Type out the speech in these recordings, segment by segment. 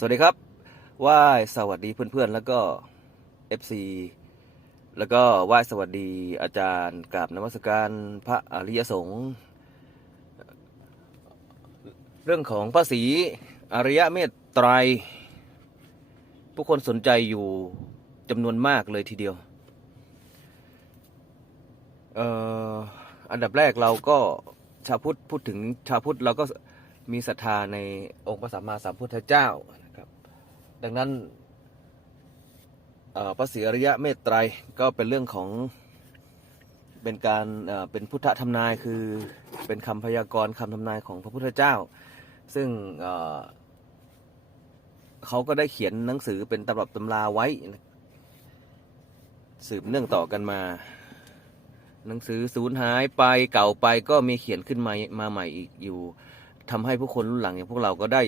สวัสดีครับว่ายสวัสดีเพื่อนๆ แล้วก็ FC แล้วก็ไหว้สวัสดีอาจารย์กับนมัสการพระอริยสงฆ์เรื่องของพระศรีอริยเมตไตรยผู้คนสนใจอยู่จำนวนมากเลยทีเดียวเอ่ออันดับแรกเราก็ชาวพุทธพูดถึงชาวพุทธเราก็มีศรัทธาในองค์พระสัมมาสัมพุทธเจ้า ดังนั้นพระศรีอริยเมตไตรก็เป็นเรื่องของเป็นการเป็นพุทธธรรมนายคือเป็นคำพยากรณ์คำทำนายของพระพุทธเจ้า ซึ่งเเขาก็ได้เขียนหนังสือเป็นตำรับตำราไว้ สืบเนื่องต่อกันมา หนังสือสูญหายไปเก่าไปก็มีเขียนขึ้นมามาใหม่อีกอยู่ทำให้ผู้คนรุ่นหลังอย่างพวกเราก็ได้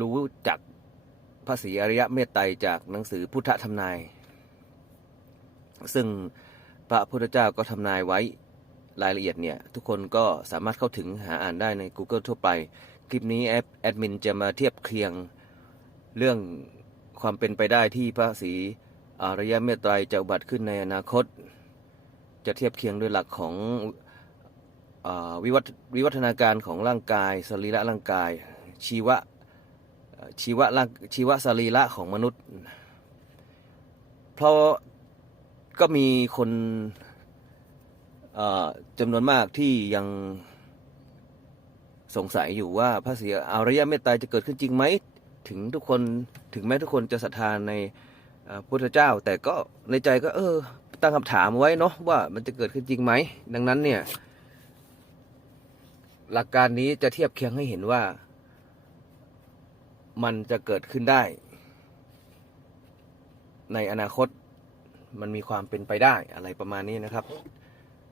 รู้จัก พระศรีอริยเมตไตรจากหนังสือพุทธธรรมนาย ซึ่งพระพุทธเจ้าก็ทำนายไว้รายละเอียดเนี่ย ทุกคนก็สามารถเข้าถึงหาอ่านได้ใน Google ทั่วไป คลิปนี้แอดแอดมินจะมาเทียบเคียงเรื่องความเป็นไปได้ที่พระศรีอริยเมตไตรจะอุบัติขึ้นในอนาคต จะเทียบเคียงด้วยหลักของอวิวัฒวิวัฒนาการของร่างกาย สรีระร่างกาย ชีวะ ชีวะร่างชีวะสรีระของมนุษย์ เพราะก็มีคนจำนวนมากที่ยังสงสัยอยู่ว่าพระศรีอริยเมตตรจะเกิดขึ้นจริงไหม ถึงทุกคนถึงแม้ทุกคนจะศรัทธาในพุทธเจ้า แต่ก็ในใจก็เออ ตั้งคำถามไว้เนาะว่ามันจะเกิดขึ้นจริงไหม ดังนั้นเนี่ย หลักการนี้จะเทียบเคียงให้เห็นว่า มันจะเกิดขึ้นได้ ในอนาคตมันมีความเป็นไปได้อะไรประมาณนี้นะครับ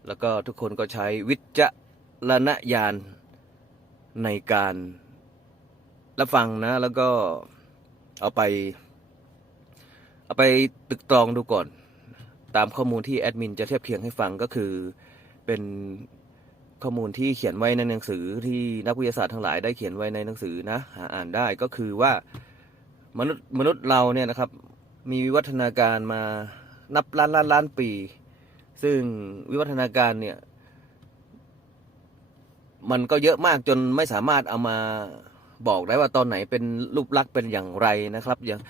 แล้วก็ทุกคนก็ใช้วิจารณญาณในการรับฟังนะ แล้วก็เอาไป เอาไปตึกตรองดูก่อน ตามข้อมูลที่แอดมินจะเทียบเคียงให้ฟังก็คือเป็น ข้อมูลที่เขียนไว้ในหนังสือที่นักวิทยาศาสตร์ทั้งหลายได้เขียนไว้ในหนังสือนะหาอ่านได้ก็คือว่ามนุษย์มนุษย์เราเนี่ยนะครับ มีวิวัฒนาการมานับล้านล้านล้านปี ซึ่งวิวัฒนาการเนี่ย มันก็เยอะมากจนไม่สามารถเอามาบอกได้ว่าตอนไหนเป็นรูปลักษณ์เป็นอย่างไรนะครับอย่าง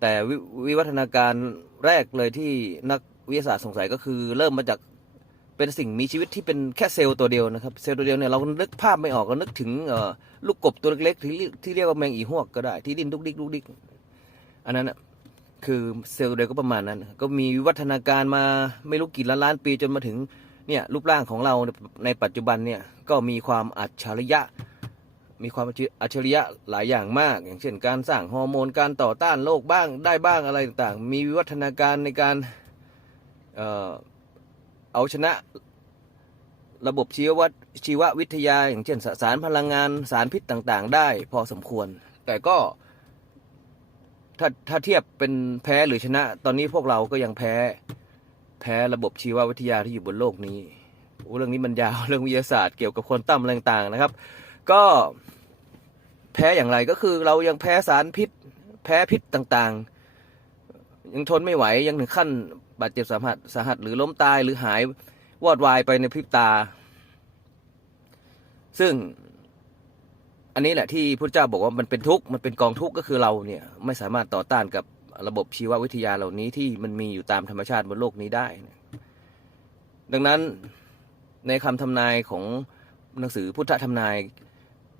แต่ววิวัฒนาการแรกเลยที่นักวิทยาศาสตร์สงสัยก็คือ เริ่มมาจาก เป็นสิ่งมีชีวิตที่เป็นแค่เซลล์ตัวเดียวนะครับ เซลล์ตัวเดียวเนี่ยเรานึกภาพไม่ออกก็นึกถึงลูกกบตัวเล็กๆที่ที่เรียกว่าแมงอีหวกก็ได้ที่ดิ้นดุกดิกดุกดิกอันนั้นน่ะคือเซลล์ตัวเดียวก็ประมาณนั้น ก็มีวิวัฒนาการมาไม่รู้กี่ล้านล้านปีจนมาถึงเนี่ยรูปร่างของเราในปัจจุบันเนี่ยก็มีความอัจฉริยะ มีความอัจฉริยะหลายอย่างมาก อย่างเช่น การสร้างฮอร์โมนการต่อต้านโรคบ้างได้บ้างอะไรต่างๆ มีวิวัฒนาการในการเอ่อ เอาชนะระบบชีววัชีววิทยา อย่างเช่นสารพลังงานสารพิษต่างๆ ได้พอสมควร แต่ก็ถ้าถ้าเทียบเป็นแพ้หรือชนะ ตอนนี้พวกเราก็ยังแพ้ แพ้ระบบชีววิทยาที่อยู่บนโลกนี้เรื่องนี้มันยาวเรื่องวิทยาศาสตร์เกี่ยวกับควอนตัมอะไรต่างๆนะครับ ก็แพ้อย่างไรก็คือเรายังแพ้สารพิษ แพ้พิษต่างๆ ยังทนไม่ไหวยังถึงขั้น บาดเจ็บสาหัสสาหัสหรือล้มตายหรือหายวอดวายไปในพริบตา ซึ่งอันนี้แหละที่พระเจ้าบอกว่ามันเป็นทุกข์มันเป็นกองทุกข์ก็คือเราเนี่ยไม่สามารถต่อต้านกับระบบชีววิทยาเหล่านี้ที่มันมีอยู่ตามธรรมชาติบนโลกนี้ได้ ดังนั้นในคำทำนายของหนังสือพุทธทำนาย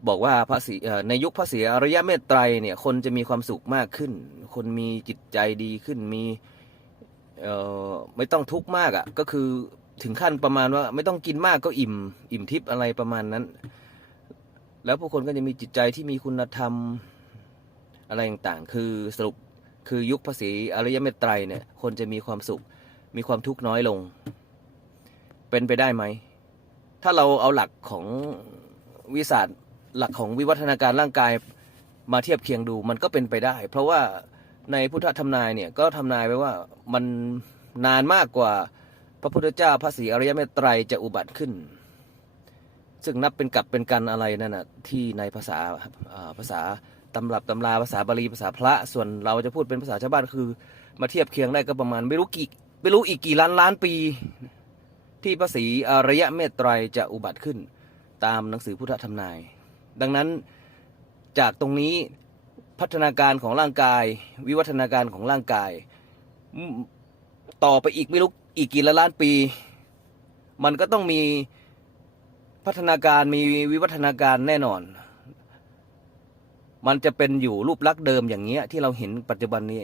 บอกว่าพระศรีในยุคพระศรีอริยเมตไตรเนี่ยคนจะมีความสุขมากขึ้น คนมีจิตใจดีขึ้นมี เออไม่ต้องทุกข์มากอะ่ะ ก็คือถึงขั้นประมาณว่า ไม่ต้องกินมากก็อิ่ม อิ่มทิพย์อะไรประมาณนั้น แล้วผู้คนก็จะมีจิตใจที่มีคุณธรรมอะไรต่างๆ คือสรุปคือยุคพระศรีอริยเมตไตรเนี่ย คนจะมีความสุข มีความทุกข์น้อยลง เป็นไปได้ไหม ถ้าเราเอาหลักของวิสาสตร์หลักของวิวัฒนาการร่างกายมาเทียบเคียงดู มันก็เป็นไปได้ เพราะว่า ในพุทธทำนายเนี่ยก็ทำนายไว้ว่ามันนานมากกว่าพระพุทธเจ้าพระศรีอริยเมตไตรจะอุบัติขึ้น ซึ่งนับเป็นกับเป็นกันอะไรนั่นนะที่ในภาษาภาษาตำรับตำราภาษาบาลีภาษาพระ ส่วนเราจะพูดเป็นภาษาชาวบ้านคือ มาเทียบเคียงได้ก็ประมาณไม่รู้กี่ไม่รู้อีกกี่ล้านล้านปี ที่พระศรีอารยเมตไตรจะอุบัติขึ้น ตามหนังสือพุทธธรรมนาย ดังนั้นจากตรงนี้ พัฒนาการของร่างกาย วิวัฒนาการของร่างกาย ต่อไปอีกไม่รู้อีกกี่ล้านล้านปี มันก็ต้องมีพัฒนาการมีวิวัฒนาการแน่นอน มันจะเป็นอยู่รูปลักษณ์เดิมอย่างเงี้ยที่เราเห็นปัจจุบันนี้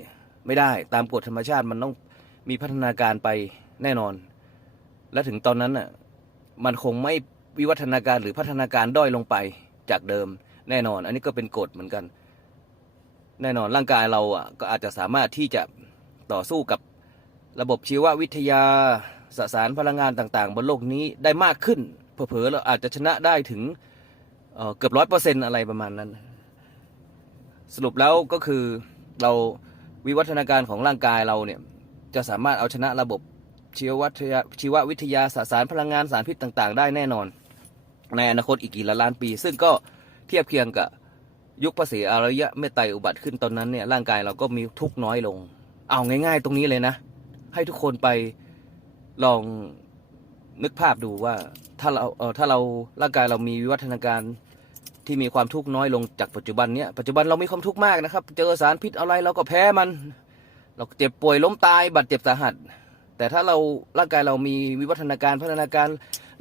ไม่ได้ตามกฎธรรมชาติมันต้องมีพัฒนาการไปแน่นอน และถึงตอนนั้นน่ะมันคงไม่วิวัฒนาการหรือพัฒนาการด้อยลงไปจากเดิมแน่นอน อันนี้ก็เป็นกฎเหมือนกัน แน่นอนร่างกายเราอะก็อาจจะสามารถที่จะต่อสู้กับระบบชีววิทยาสสารพลังงานต่างๆ บนโลกนี้ได้มากขึ้นเผลอๆเราอาจจะชนะได้ถึงเเกือบร้อยเปอร์เซ็นอะไรประมาณนั้น สรุปแล้วก็คือเราวิวัฒนาการของร่างกายเราเนี่ยจะสามารถเอาชนะระบบชีววิทยาชีววิทยาสสารพลังงานสารพิษต่าง ๆ ได้แน่นอน ในอนาคตอีกกี่ล้านปี ซึ่งก็เทียบเคียงกับ ยุคภาษีอารยะเมตไตรอุบัติขึ้นตอนนั้นเนี่ยร่างกายเราก็มีทุกน้อยลง เอาง่าย ๆ ตรงนี้เลยนะ ให้ทุกคนไปลองนึกภาพดูว่าถ้าเราเออถ้าเราร่างกายเรามีวิวัฒนาการที่มีความทุกข์น้อยลงจากปัจจุบันเนี้ยปัจจุบันเรามีความทุกข์มากนะครับ เจอสารพิษอะไรเราก็แพ้มัน เราเจ็บป่วยล้มตายบาดเจ็บสาหัส แต่ถ้าเราร่างกายเรามีวิวัฒนาการพัฒนาการ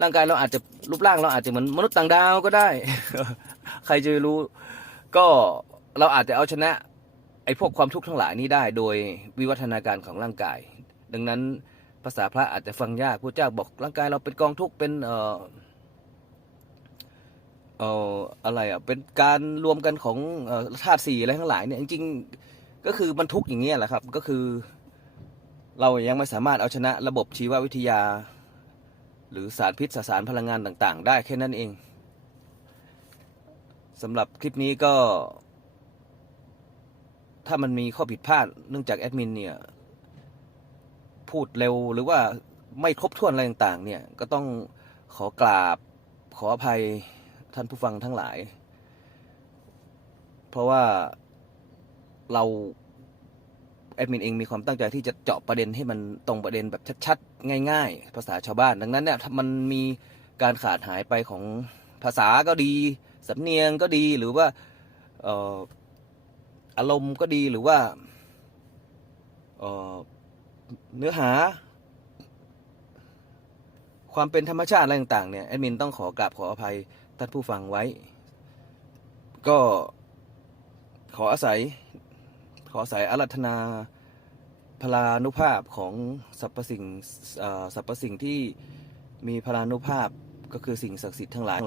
ร่างกายเราอาจจะรูปร่างเราอาจจะเหมือนมนุษย์ต่างดาวก็ได้ ใครจะรู้ ก็เราอาจจะเอาชนะไอ้พวกความทุกข์ทั้งหลายนี้ได้ โดยวิวัฒนาการของร่างกาย ดังนั้นภาษาพระอาจจะฟังยากพระเจ้าบอกร่างกายเราเป็นกองทุกข์เป็นเอ่อเอ่ออะไรอะเป็นการรวมกันของธาตุสี่อะไรทั้งหลายเนี่ยจริงๆก็คือมันทุกข์อย่างเงี้ยแหละครับ ก็คือ เรายังไม่สามารถเอาชนะระบบชีววิทยา หรือสารพิษสสารพลังงานต่าง ๆ ได้แค่นั้นเอง สำหรับคลิปนี้ก็ ถ้ามันมีข้อผิดพลาดเนื่องจากแอดมินเนี่ย พูดเร็วหรือว่าไม่ครบถ้วนอะไรต่างๆ เนี่ย ก็ต้องขอกราบขออภัยท่านผู้ฟังทั้งหลาย เพราะว่าเราแอดมินเองมีความตั้งใจที่จะเจาะประเด็นให้มันตรงประเด็นแบบชัดๆ ง่าย ๆ ภาษาชาวบ้าน ดังนั้นเนี่ยมันมีการขาดหายไปของภาษาก็ดี สำเนียงก็ดีหรือว่าอารมณ์ก็ดีหรือว่าเนื้อหา ความเป็นธรรมชาติอะไรต่างๆเนี่ยแอดมินต้องขอกราบขออภัยท่านผู้ฟังไว้ ก็ขออาศัยขออาศัยอารัธนาพลานุภาพของสรรพสิ่งสรรพสิ่งที่มีพลานุภาพก็คือสิ่งศักดิ์สิทธิ์ทั้งหลาย